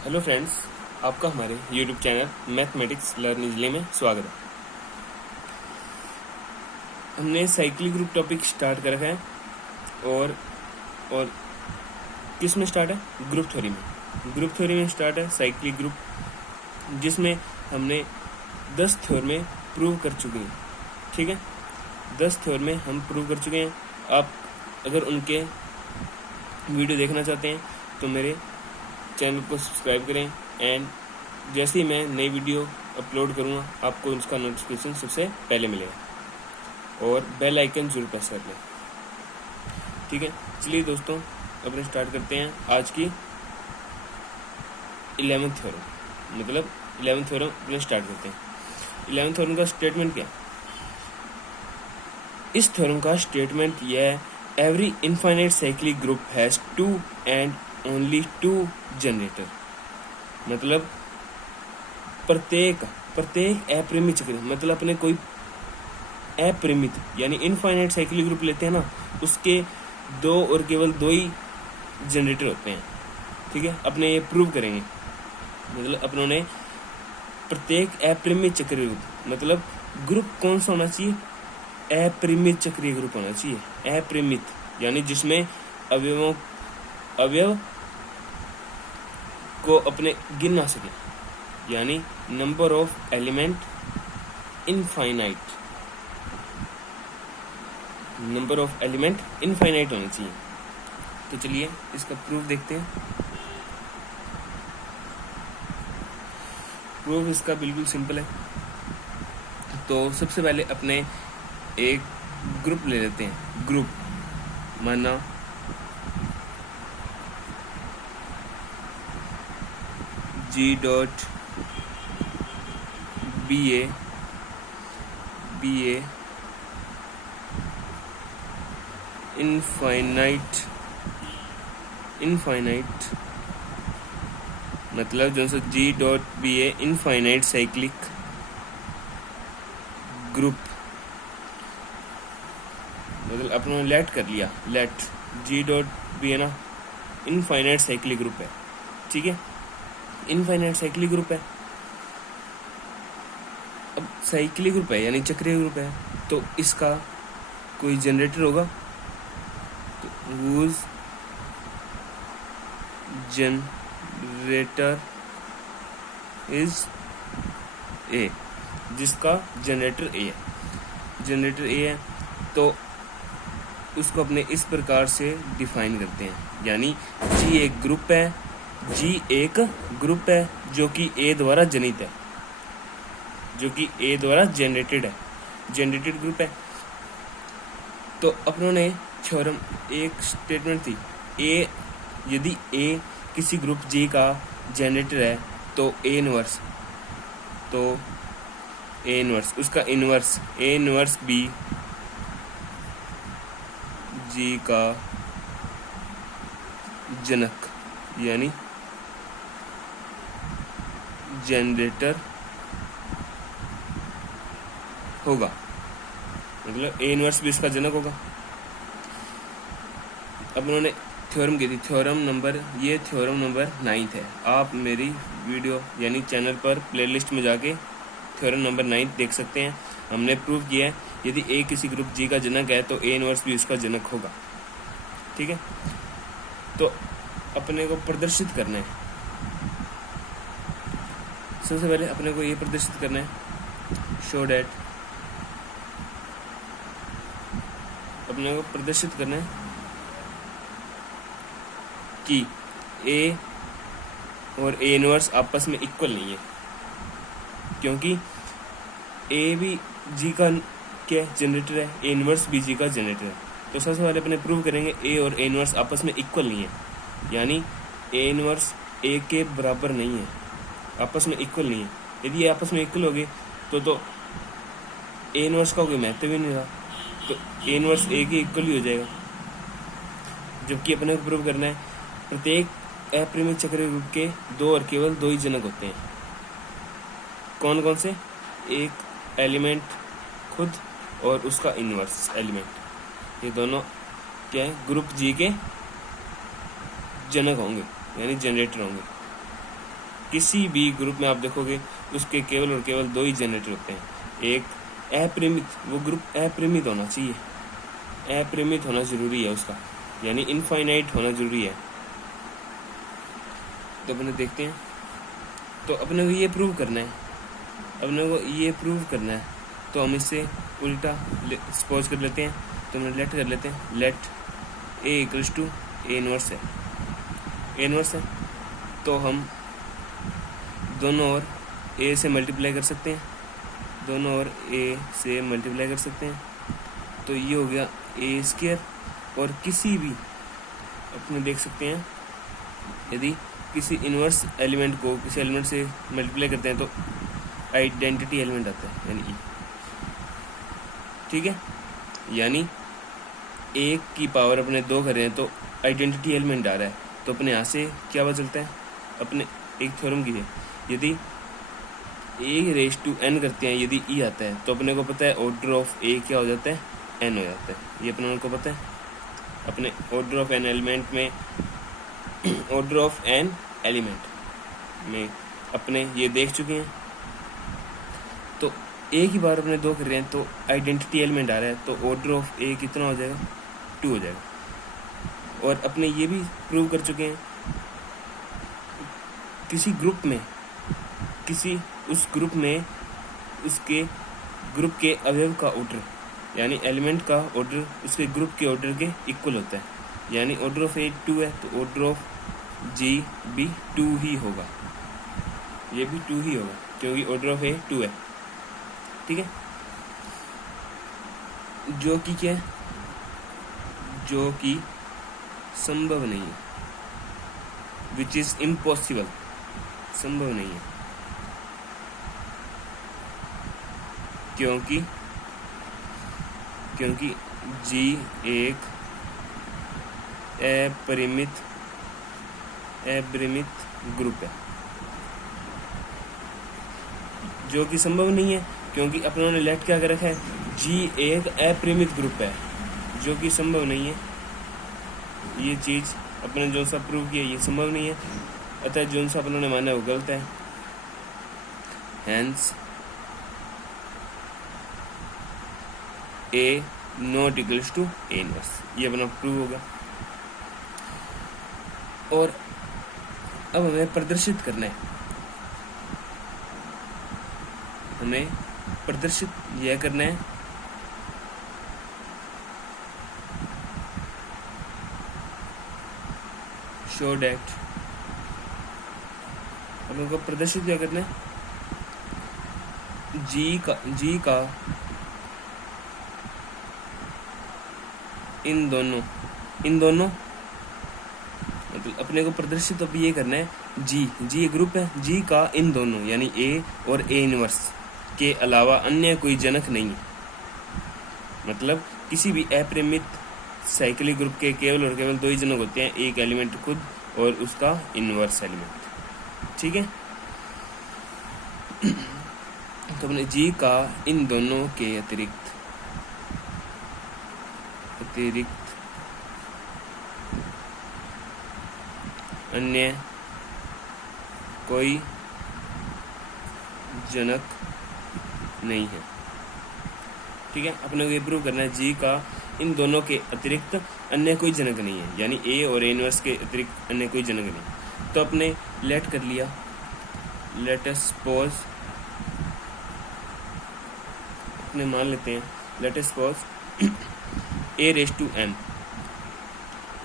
Hello friends, आपका हमारे YouTube channel mathematics learn easily में स्वागत है। हमने साइक्लिक ग्रुप टॉपिक स्टार्ट कर रखा है और किस में स्टार्ट है? ग्रुप थ्योरी में। ग्रुप थ्योरी में स्टार्ट है साइक्लिक ग्रुप, जिसमें हमने 10 थ्योरमें प्रूव कर चुके हैं। ठीक है, 10 थ्योरमें हम प्रूव कर चुके हैं। आप अगर उनके वीडियो देखना चाहते हैं तो मेरे चैनल को सब्सक्राइब करें एंड जैसे ही मैं नई वीडियो अपलोड करूँगा आपको उसका नोटिफिकेशन सबसे पहले मिलेगा और बेल आइकन जरूर प्रेस कर लें। ठीक है, चलिए दोस्तों अपने स्टार्ट करते हैं आज की 11th थ्योरम, मतलब 11th थ्योरम अपने स्टार्ट करते हैं। 11th थ्योरम का स्टेटमेंट क्या है? इस थ्योरम का स्टेटमेंट यह है, every infinite cyclic group has 2 and only 2 generator. मतलब प्रत्येक अपरिमित चक्र, मतलब अपने कोई अपरिमित यानी इनफाइनाइट साइक्लिक ग्रुप लेते हैं ना, उसके 2 और केवल 2 ही जनरेटर होते हैं। ठीक है, अपने ये प्रूव करेंगे। मतलब अपनों प्रत्येक अपरिमित चक्रीय ग्रुप, मतलब ग्रुप कौन सा होना चाहिए? अपरिमित चक्रीय ग्रुप होना चाहिए। अपरिमित यानी जिसमें अवयव को अपने गिन ना सके, यानी number of element infinite, number of element infinite होना चाहिए। तो चलिए इसका प्रूफ देखते हैं। प्रूफ इसका बिल्कुल सिंपल है। तो सबसे पहले अपने एक ग्रुप ले लेते हैं। ग्रुप माना G डॉट BA इनफाइनाइट मतलब जो सा G dot BA infinite cyclic group, मतलब अपने लेट कर लिया, लेट G डॉट BA ना इनफाइनाइट साइक्लिक ग्रुप है। ठीक है, इनफाइनाइट साइक्लिक ग्रुप है। अब साइक्लिक ग्रुप है यानी चक्रीय ग्रुप है, तो इसका कोई जनरेटर होगा। तो whose जनरेटर इज A, जिसका जनरेटर A है। जनरेटर A है तो उसको अपने इस प्रकार से डिफाइन करते हैं, यानी G एक ग्रुप है, G एक ग्रुप है जो कि A द्वारा जनित है, जो कि A द्वारा जनरेटेड है, जनरेटेड ग्रुप है। तो अपनों ने थ्योरम एक स्टेटमेंट थी, A यदि A किसी ग्रुप G का जनरेटर है तो A इनवर्स उसका inverse A inverse B G का जनक यानी जनरेटर होगा, मतलब A इनवर्स भी इसका जनक होगा। अब उन्होंने थ्योरम की थी, थ्योरम नंबर 9 है। आप मेरी वीडियो यानी चैनल पर प्लेलिस्ट में जाके थ्योरम नंबर 9 देख सकते हैं। हमने प्रूव किया है यदि A किसी ग्रुप G का जनक है तो A इनवर्स भी उसका जनक होगा। ठीक है, तो अपने को प्रदर्शित करना है। सबसे पहले अपने को ये प्रदर्शित करना है, शो डैट, अपने को प्रदर्शित करना है कि A और A इनवर्स आपस में इक्वल नहीं है, क्योंकि A भी G का क्या जनरेटर है, A इनवर्स भी G का जनरेटर है। तो सबसे पहले अपने प्रूव करेंगे A और A इनवर्स आपस में इक्वल नहीं है, यानी A इनवर्स A के बराबर नहीं है, आपस में इक्वल नहीं है। यदि ये आपस में इक्वल हो गए तो A इनवर्स का कोई महत्व ही नहीं रहा, तो A इनवर्स A के इक्वल ही हो जाएगा। जबकि अपने को प्रूव करना है प्रत्येक अपरिमित चक्रीय ग्रुप के 2 और केवल 2 ही जनक होते हैं। कौन कौन से? एक एलिमेंट खुद और उसका इनवर्स एलिमेंट, ये दोनों क्या है? ग्रुप G के जनक होंगे यानी जनरेटर होंगे। किसी भी ग्रुप में आप देखोगे उसके केवल और केवल दो ही जनरेटर होते हैं, एक अपरिमित, वो ग्रुप अपरिमित होना चाहिए, अपरिमित होना जरूरी है उसका, यानी इनफाइनाइट होना जरूरी है। तो अपने देखते हैं, तो अपने को ये प्रूव करना है, अपने को ये प्रूव करना है, तो हम इससे उल्टा सपोज कर लेते हैं, तो हम लेट कर लेते हैं, let A equals to A inverse है, ए इनवर्स है, तो हम दोनों ओर ए से मल्टीप्लाई कर सकते हैं, दोनों ओर ए से मल्टीप्लाई कर सकते हैं, तो ये हो गया ए स्क्वायर। और किसी भी अपने देख सकते हैं, यदि किसी इनवर्स एलिमेंट को किसी एलिमेंट से मल्टीप्लाई करते हैं तो आइडेंटिटी एलिमेंट आता है, यानी ई, ठीक है, यानी एक की पावर अपने 2 कर रहे हैं तो आइडेंटिटी एलिमेंट आ रहा है, तो अपने यहाँ से क्या पता चलता है, अपने एक थ्योरम की है, यदि ए रेज टू एन करते हैं, यदि ई आता है तो अपने को पता है ऑर्डर ऑफ ए क्या हो जाता है, एन हो जाता है, ये अपने को पता है। अपने ऑर्डर ऑफ एन एलिमेंट में ऑर्डर ऑफ एन एलिमेंट में अपने ये देख चुके हैं, तो एक ही बार अपने 2 कर रहे हैं तो आइडेंटिटी एलिमेंट आ रहा है, तो ऑर्डर ऑफ ए कितना हो जाएगा, 2 हो जाएगा। और अपने ये भी प्रूव कर चुके हैं, किसी ग्रुप में, किसी उस ग्रुप में उसके ग्रुप के अवयव का ऑर्डर, यानी एलिमेंट का ऑर्डर उसके ग्रुप के ऑर्डर के इक्वल होता है, यानी ऑर्डर ऑफ ए 2 है तो ऑर्डर ऑफ जी भी 2 ही होगा, ये भी 2 ही होगा क्योंकि ऑर्डर ऑफ ए 2 है, ठीक है। जो कि क्या है, जो कि संभव नहीं है, विच इज इम्पॉसिबल, संभव नहीं है, क्योंकि जी एक अपरिमित ग्रुप है, जो कि संभव नहीं है क्योंकि अपनों ने लेट क्या कर रखा है, जी एक अपरिमित ग्रुप है, जो कि संभव नहीं है। ये चीज अपने जो सा प्रूव किया ये संभव नहीं है, अतः जो सा अपनों ने माना वो गलत है, hence A not equals to A inverse, ये अपना प्रूव होगा। और अब हमें प्रदर्शित करना है, हमें प्रदर्शित यह करना है शो डैट, अब हमको प्रदर्शित क्या करना है, जी का इन दोनों मतलब अपने को प्रदर्शित अब ये करना है, जी ग्रुप है, जी का इन दोनों यानी ए और ए इनवर्स के अलावा अन्य कोई जनक नहीं है, मतलब किसी भी अपरिमित साइक्लिक ग्रुप के केवल और केवल 2 ही जनक होते हैं, एक एलिमेंट खुद और उसका इनवर्स एलिमेंट, ठीक है। तो अपने जी का इन दोनों के अतिरिक्त अन्य कोई जनक नहीं है, ठीक है। अपने को ये प्रूव करना है जी का इन दोनों के अतिरिक्त अन्य कोई जनक नहीं है, यानी ए और ए इनवर्स के अतिरिक्त अन्य कोई जनक नहीं। तो अपने लेट कर लिया, लेट अस सपोज, अपने मान लेते हैं, let us suppose A raise to M,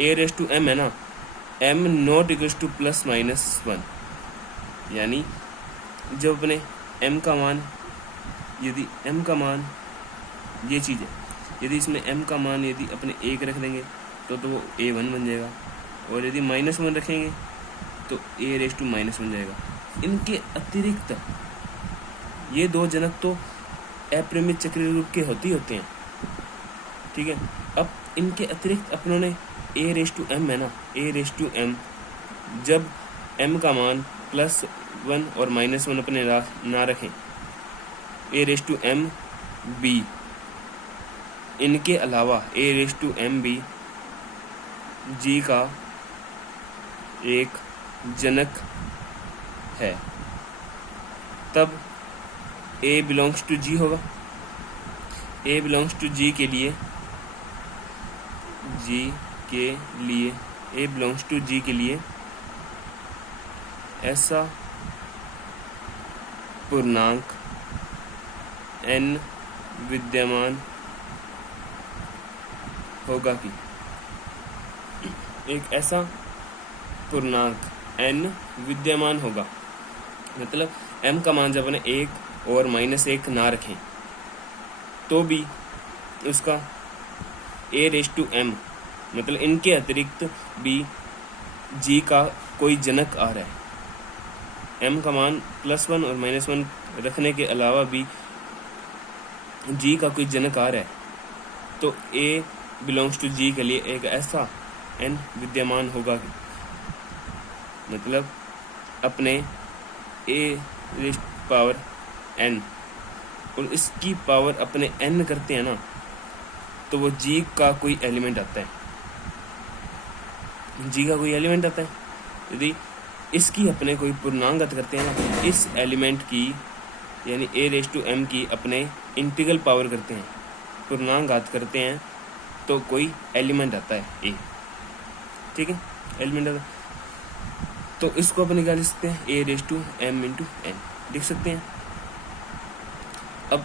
A raise to M है ना, M not equals to plus minus 1, यानी जब अपने m का मान, यदि m का मान ये चीज़ है, यदि इसमें m का मान यदि अपने 1 रख देंगे तो वो a1 बन जाएगा, और यदि -1 रखेंगे तो a रेज टू -1 जाएगा। इनके अतिरिक्त ये 2 जनक तो अपरिमित चक्रीय रूप के होते हैं, ठीक है। अब इनके अतिरिक्त अपनों ने a रेज टू m है ना, a रेज टू m, जब m का मान +1 और -1 अपने ना रखें, a raise to m b, इनके अलावा a raise to m b g का एक जनक है तब A बिलोंग्स टू G होगा। A बिलोंग्स टू G के लिए A बिलोंग्स टू G के लिए ऐसा पूर्णांक n विद्यमान होगा कि एक ऐसा पूर्णांक n विद्यमान होगा, मतलब m का मान जब अपने 1 और -1 ना रखें तो भी उसका a⁻m मतलब इनके अतिरिक्त भी g का कोई जनक आ रहा है। m का मान +1 और -1 रखने के अलावा भी g का कोई जनक आ रहा है, तो a बिलोंग्स टू G के लिए एक ऐसा n विद्यमान होगा, मतलब अपने a⁻n और इसकी पावर अपने n करते हैं ना, तो वो G का कोई एलिमेंट आता है। G का कोई एलिमेंट आता है, यदि इसकी अपने कोई पूर्णांक करते हैं ना, इस एलिमेंट की यानी a⁻m की अपने इंटीग्रल पावर करते हैं, पूर्णांक करते हैं, तो कोई एलिमेंट आता है a। ठीक है, एलिमेंट आता है, तो इसको अपन निकाल सकते हैं a⁻m × n लिख सकते हैं। अब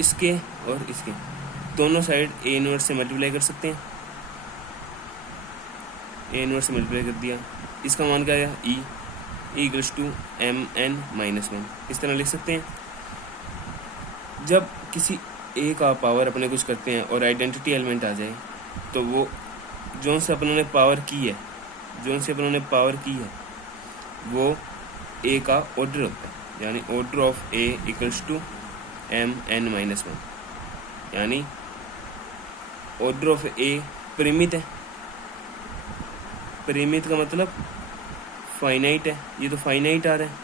इसके और इसके दोनों साइड a⁻⁻ से मल्टीप्लाई कर सकते हैं। a⁻⁻ से मल्टीप्लाई कर दिया, इसका मान क्या आया e = mn-1, इस तरह लिख सकते हैं। जब किसी a का पावर अपने कुछ करते हैं और आइडेंटिटी एलिमेंट आ जाए, तो वो जो से अपनों ने पावर की है वो a का ऑर्डर होता है, यानी ऑर्डर ऑफ a = mn-1, यानी ऑर्डर ऑफ a परिमित है। परिमित का मतलब फाइनाइट है, ये तो फाइनाइट आ रहा है।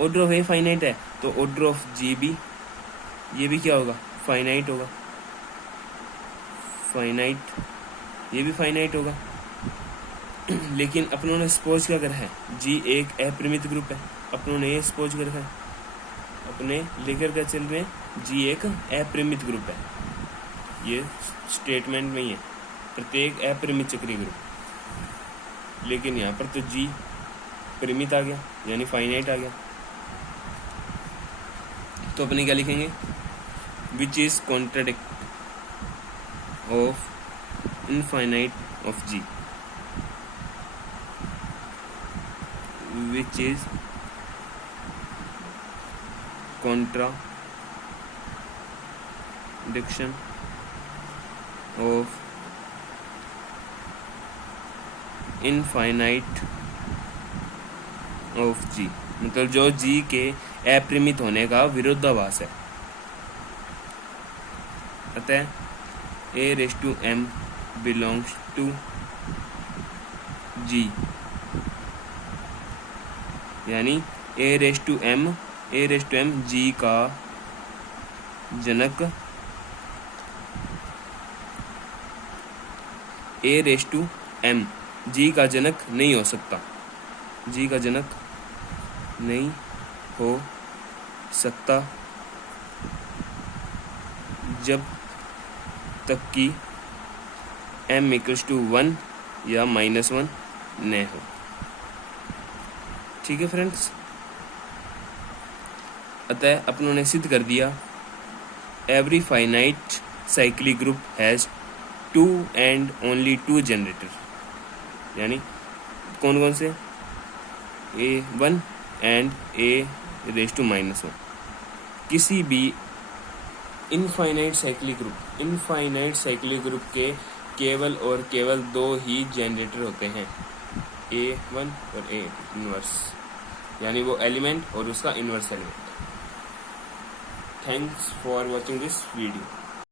ऑर्डर ऑफ a फाइनाइट है, तो ऑर्डर ऑफ G भी, ये भी क्या होगा, फाइनाइट होगा। फाइनाइट, ये भी फाइनाइट होगा। लेकिन अपनों ने सपोज क्या करा है, G एक अपरिमित ग्रुप है, अपनों ने ये सपोज कर रखा है, अपने लेकर क्या चल रहे हैं, G एक अपरिमित ग्रुप है। ये स्टेटमेंट में ही है, प्रत्येक अपरिमित चक्रीय ग्रुप। लेकिन यहाँ पर तो G परिमित आ गया, यानी फाइनाइट आ गया, तो अपने क्या लिखेंगे, which is contradict of infinite of G, which is contradiction of infinite of G, मतलब जो G के अपरिमित होने का विरोधाभास है। अतः a⁻m belongs to G, यानी a⁻m G का जनक a⁻m G का जनक नहीं हो सकता, G का जनक नहीं हो सकता जब तक कि m = 1 या -1 न हो। ठीक है फ्रेंड्स, अतः अपनों ने सिद्ध कर दिया, every finite cyclic group has 2 and only 2 generator, यानी कौन कौन से, a1 and a⁻⁻1। किसी भी इनफाइनाइट साइक्लिक ग्रुप के केवल और केवल 2 ही जनरेटर होते हैं, a1 और a इनवर्स, यानी वो एलिमेंट और उसका inverse element. Thanks for watching this video.